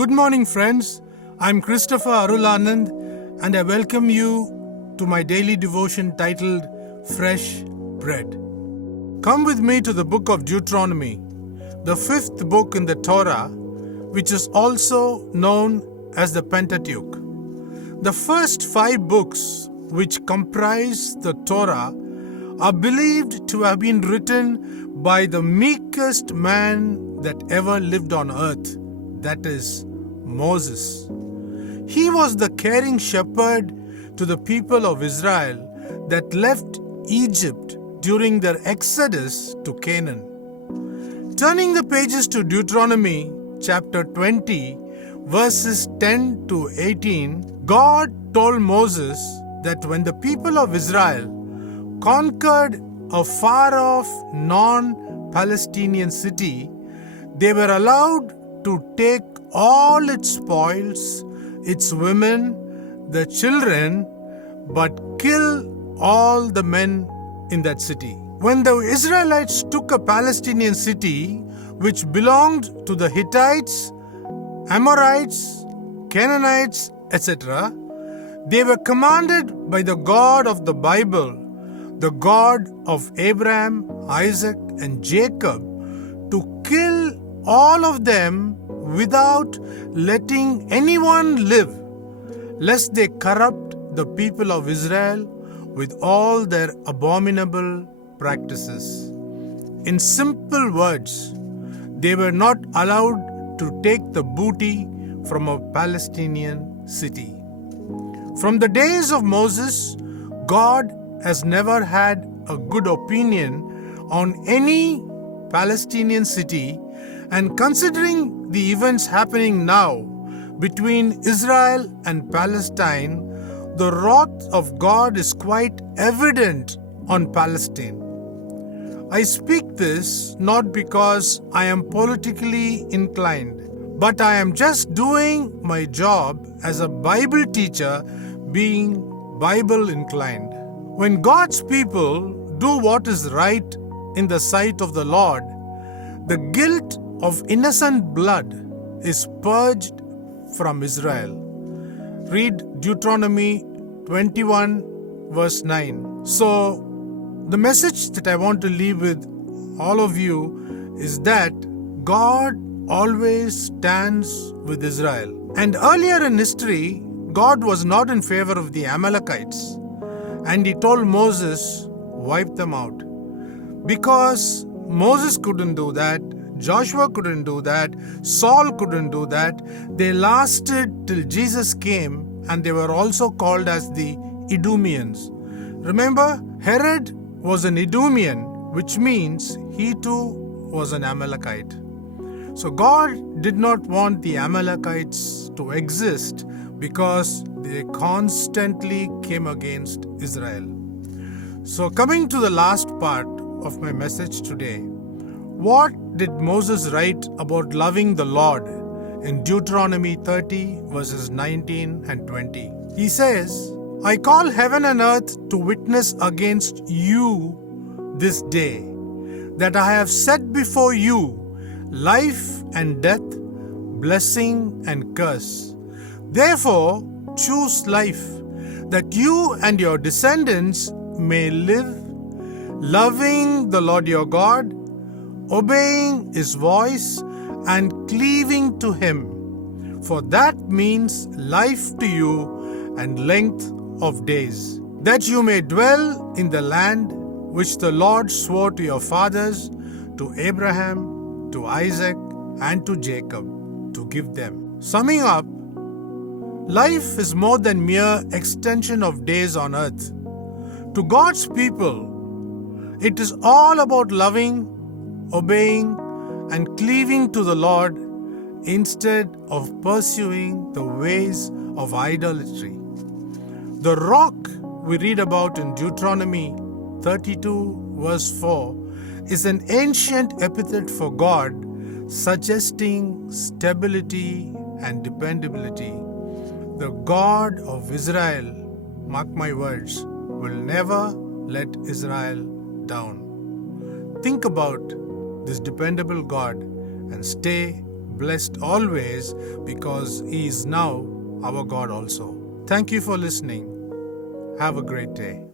Good morning, friends. I'm Christopher Arulanand, and I welcome you to my daily devotion titled Fresh Bread. Come with me to the book of Deuteronomy, the fifth book in the Torah, which is also known as the Pentateuch. The first 5 books which comprise the Torah are believed to have been written by the meekest man that ever lived on earth, that is, Moses. He was the caring shepherd to the people of Israel that left Egypt during their exodus to Canaan. Turning the pages to Deuteronomy chapter 20, verses 10 to 18, God told Moses that when the people of Israel conquered a far-off non-Palestinian city, they were allowed to take all its spoils, its women, the children, but kill all the men in that city. When the Israelites took a Palestinian city which belonged to the Hittites, Amorites, Canaanites, etc., they were commanded by the God of the Bible, the God of Abraham, Isaac, and Jacob, to kill all of them without letting anyone live, lest they corrupt the people of Israel with all their abominable practices. In simple words, they were not allowed to take the booty from a Palestinian city. From the days of Moses, God has never had a good opinion on any Palestinian city, and considering the events happening now between Israel and Palestine, the wrath of God is quite evident on Palestine. I speak this not because I am politically inclined, but I am just doing my job as a Bible teacher, being Bible inclined. When God's people do what is right in the sight of the Lord, the guilt of innocent blood is purged from Israel. Read Deuteronomy 21 verse 9. So, the message that I want to leave with all of you is that God always stands with Israel. And earlier in history, God was not in favor of the Amalekites. And he told Moses, wipe them out. Because Moses couldn't do that, Joshua couldn't do that, Saul couldn't do that. They lasted till Jesus came, and they were also called as the Idumeans. Remember, Herod was an Idumean, which means he too was an Amalekite. So God did not want the Amalekites to exist because they constantly came against Israel. So coming to the last part of my message today, what did Moses write about loving the Lord in Deuteronomy 30 verses 19 and 20? He says, I call heaven and earth to witness against you this day, that I have set before you life and death, blessing and curse. Therefore, choose life, that you and your descendants may live, loving the Lord your God, obeying His voice, and cleaving to Him, for that means life to you and length of days, that you may dwell in the land which the Lord swore to your fathers, to Abraham, to Isaac, and to Jacob, to give them. Summing up, life is more than mere extension of days on earth. To God's people, it is all about loving, obeying, and cleaving to the Lord instead of pursuing the ways of idolatry. The rock we read about in Deuteronomy 32 verse 4 is an ancient epithet for God, suggesting stability and dependability. The God of Israel, mark my words, will never let Israel down. Think about this dependable God and stay blessed always because He is now our God also. Thank you for listening. Have a great day.